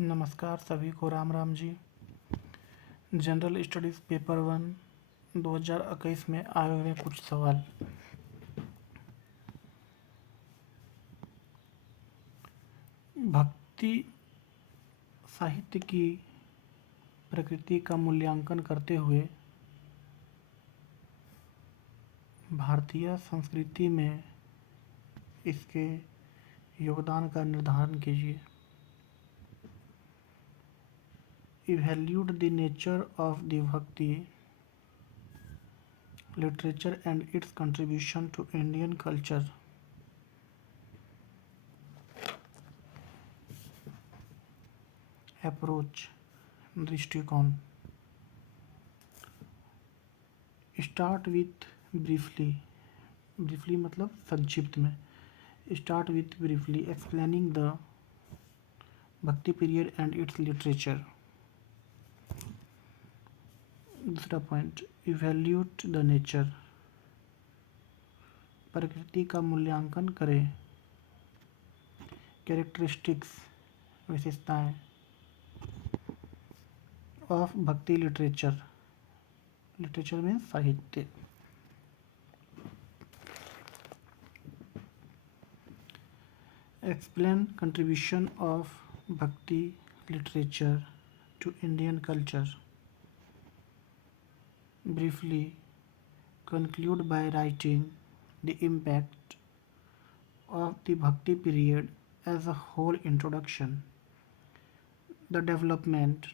नमस्कार सभी को, Ram Ram ji. General studies paper 1 2021 में आए हुए कुछ सवाल। भक्ति साहित्य की प्रकृति का मूल्यांकन करते हुए भारतीय संस्कृति में इसके योगदान का निर्धारण कीजिए। Evaluate the nature of the Bhakti literature and its contribution to Indian culture. Approach, दृष्टिकोण। Start with briefly मतलब संक्षिप्त में। Start with briefly explaining the Bhakti period and its literature. दूसरा पॉइंट, इवैल्यूएट द नेचर, प्रकृति का मूल्यांकन करें। Characteristics, विशेषताएं ऑफ भक्ति लिटरेचर, लिटरेचर में साहित्य। Explain contribution of bhakti literature to Indian culture. Briefly conclude by writing the impact of the Bhakti period as a whole. Introduction. The development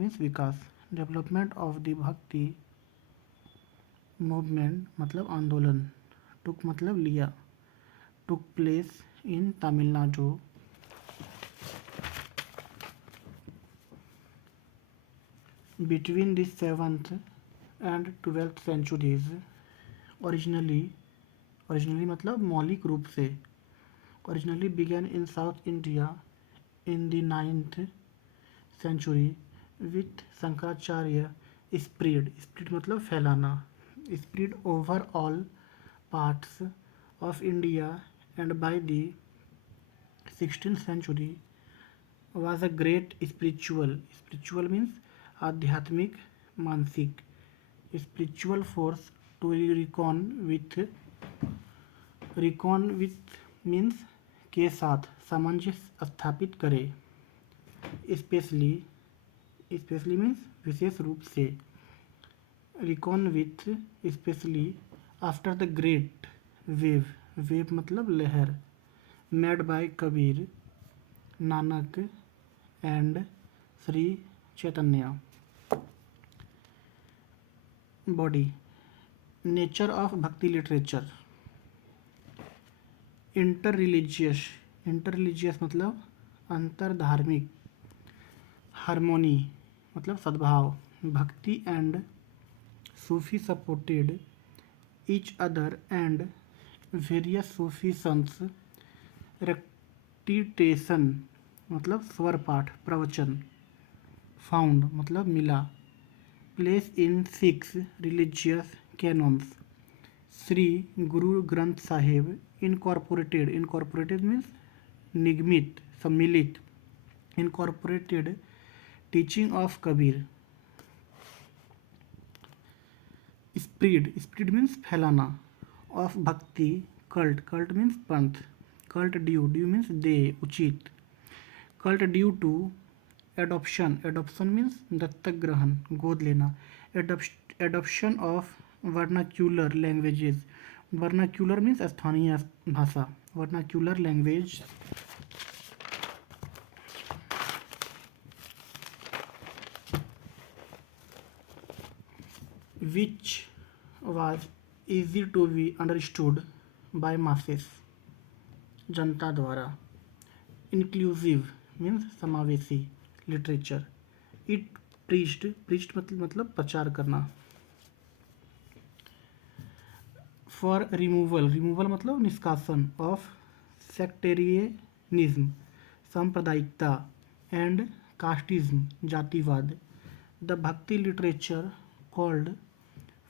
means Vikas, development of the Bhakti movement मतलब आंदोलन, took मतलब लिया, took place in Tamil Nadu between the 7th and 12th centuries. Originally मतलब मौलिक रूप से, originally began in South India in the 9th century with Shankaracharya spread मतलब फैलाना, spread over all parts of India, and by the 16th century was a great spiritual means आध्यात्मिक, मानसिक, spiritual force to reckon with means के साथ सामंजस्य स्थापित करे। Specially means विशेष रूप से, reckon with specially after the great wave मतलब लहर, made by Kabir, Nanak and Shri Chaitanya. Body, nature of bhakti literature. Inter religious मतलब अंतर धार्मिक। हार्मोनी मतलब सद्भाव। Bhakti and Sufi supported each other and various Sufi saints. Recitation मतलब स्वर पाठ, प्रवचन। फाउंड मतलब मिला। Place in 6 religious canons. Shri Guru Granth Sahib incorporated means निगमित, सम्मिलित। Incorporated teaching of Kabir. Spread means फैलाना। ऑफ भक्ति कल्ट मीन्स पंथ। कल्ट ड्यू मीन्स दे, उचित। Cult due to adoption means दत्तक ग्रहण, गोद लेना। Adoption of vernacular languages. Vernacular means स्थानीय भाषा, vernacular language. Which was easy to be understood by masses, जनता द्वारा। इंक्लूसिव मीन्स समावेशी, लिटरेचर। इट प्रीच्ड मतलब प्रचार करना। फॉर रिमूवल मतलब निष्कासन ऑफ सेक्टेरियनिज्म, सांप्रदायिकता, एंड कास्टिज्म, जातिवाद। The bhakti literature called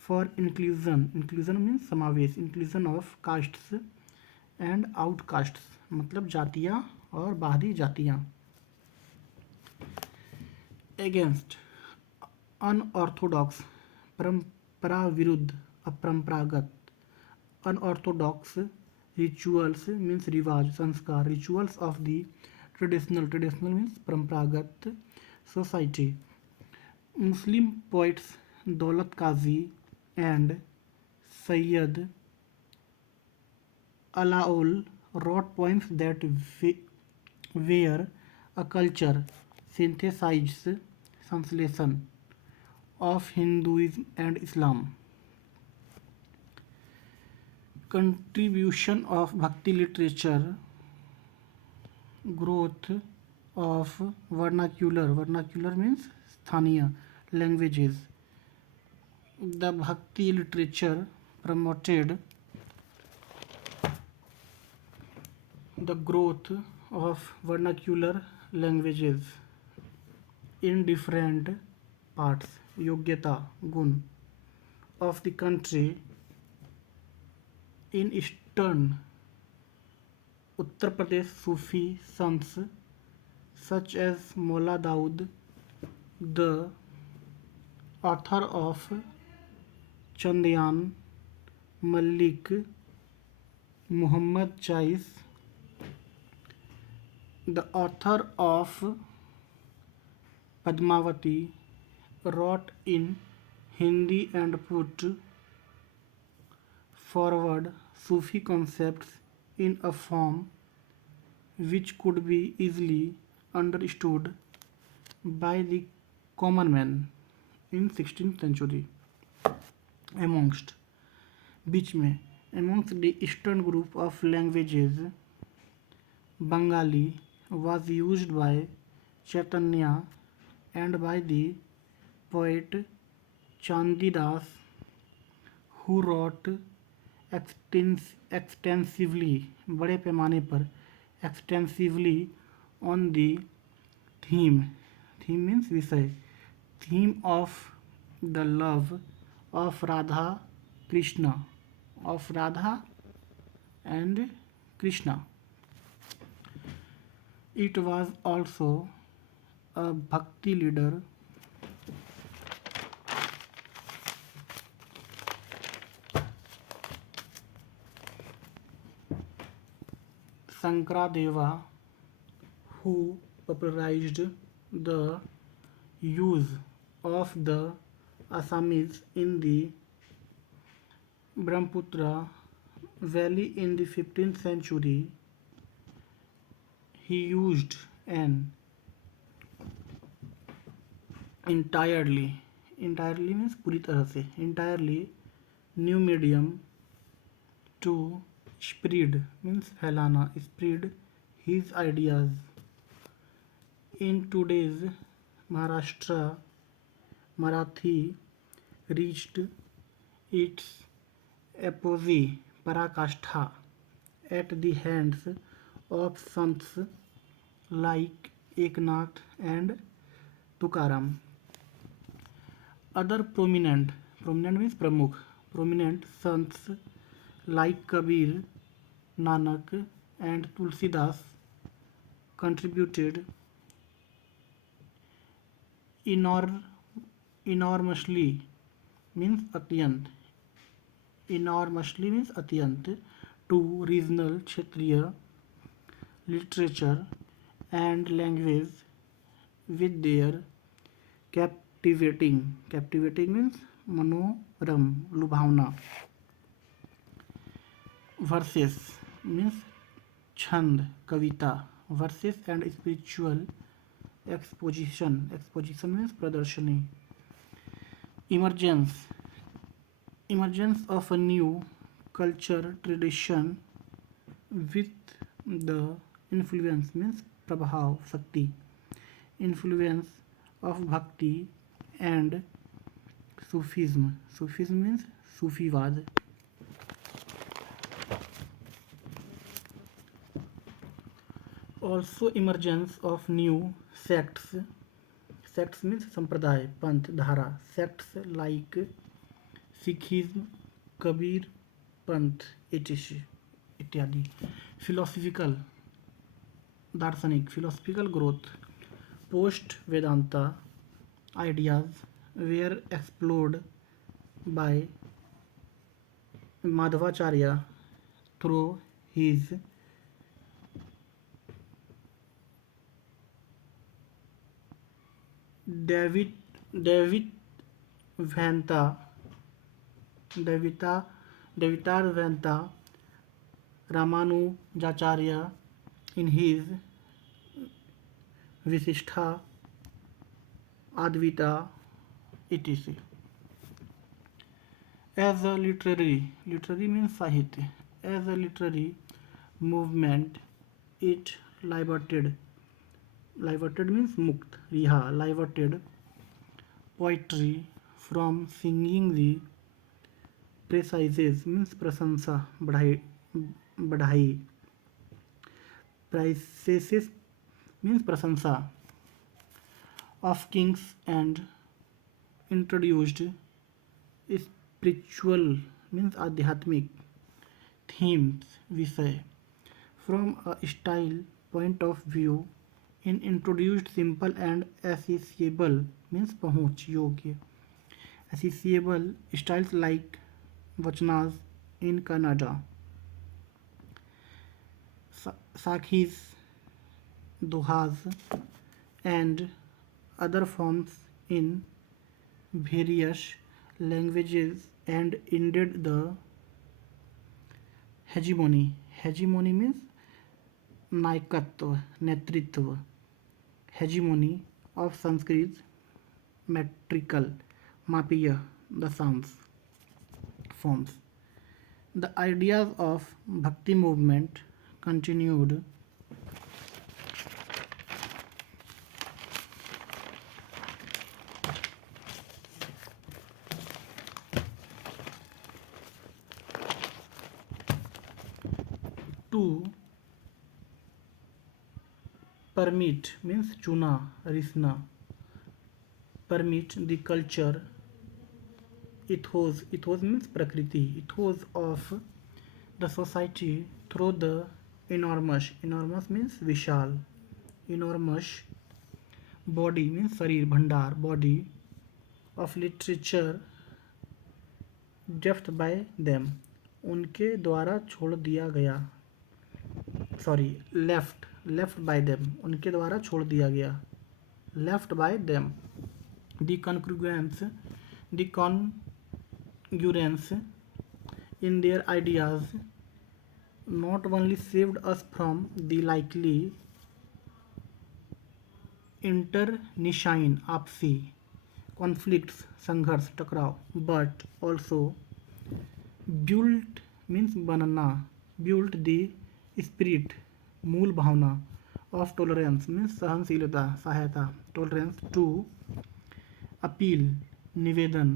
for inclusion means समावेश, इंक्लूजन ऑफ कास्ट्स एंड आउटकास्ट्स मतलब जातियाँ और बाहरी जातियाँ। अगेंस्ट अनऑर्थोडॉक्स, परंपरा विरुद्ध अपरंपरागत, अनऑर्थोडॉक्स रिचुअल्स मीन्स रिवाज संस्कार, rituals of the traditional means परंपरागत society. Muslim poets Daulat Qazi and Sayyid Alaol wrote poems that were a culture synthesized translation of Hinduism and Islam. Contribution of Bhakti literature, growth of vernacular means sthaniya languages. The Bhakti literature promoted the growth of vernacular languages in different parts, yogyata, gun, of the country. In eastern Uttar Pradesh, Sufi sons such as Mola Daud, the author of Chandayan, Malik, Muhammad Chais, the author of Padmavati, wrote in Hindi and put forward Sufi concepts in a form which could be easily understood by the common man in 16th century. Amongst बीच में amongst the eastern group of languages, Bengali was used by Chaitanya and by the poet Chandidas, who wrote extensively, बड़े पैमाने पर extensively on the theme means विषय, theme of the love of Radha and Krishna. It was also a bhakti leader. Sankaradeva, who popularized the use of the Assamese in the Brahmaputra Valley in the 15th century. He used an entirely means पूरी तरह से entirely new medium to spread means फैलाना, spread his ideas. In today's Maharashtra, Marathi reached its apogee parakastha at the hands of sons like Eknath and Tukaram. Other prominent means pramukh, prominent sons like Kabir, Nanak and Tulsidas contributed enormously means atyant to regional Kshatriya literature and language with their captivating means manoram lubhavna verses means chand kavita verses and spiritual exposition means pradarshani. Emergence of a new culture tradition with the influence means prabhav shakti, influence of bhakti and Sufism means Sufivad. Also emergence of new sects means sampradaya, panth, dhara, sects like Sikhism, Kabir पंथ etc इत्यादि. Philosophical दार्शनिक, philosophical growth post Vedanta ideas were explored by Madhvacharya through his David David Vanta Devita Devitar Vanta Ramanujacharya in his Visishtha Advaita etc. As a literary means sahitya. As a literary movement, it liberated means mukt, riha, liberated poetry from singing the praises means prasansa, बढ़ाई, praises means prasansa of kings and introduced spiritual means आध्यात्मिक themes विषय from a style point of view in introduced simple and accessible means पहुंच योग्य accessible styles like vachnas in Kannada, sakhis, dohas and other forms in various languages and ended the hegemony. Hegemony means नायकत्व नेतृत्व hegemony of Sanskrit metrical मापीय दशांश forms. The ideas of Bhakti movement continued to permit means chuna risna permit the culture ethos means prakriti ethos of the society through the enormous means vishal enormous body means sharir bhandar body of literature left by them उनके द्वारा छोड़ दिया गया sorry left by them उनके द्वारा छोड़ दिया गया left by them the congruence in their ideas not only saved us from the likely internecine आपसी conflicts संघर्ष टकराव but also built means बनना built the spirit मूल भावना of tolerance means सहनशीलता सहायता tolerance to appeal निवेदन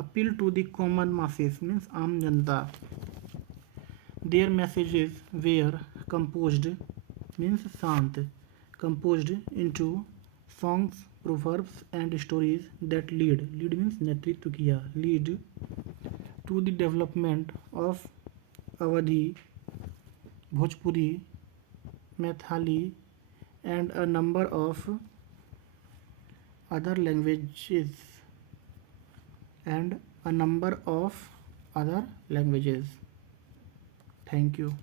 appeal to the common masses means आम जनता their messages were composed means शांत composed into songs proverbs and stories that lead means नेतृत्व किया lead to the development of Awadhi, Bhojpuri, Maithili and a number of other languages. Thank you.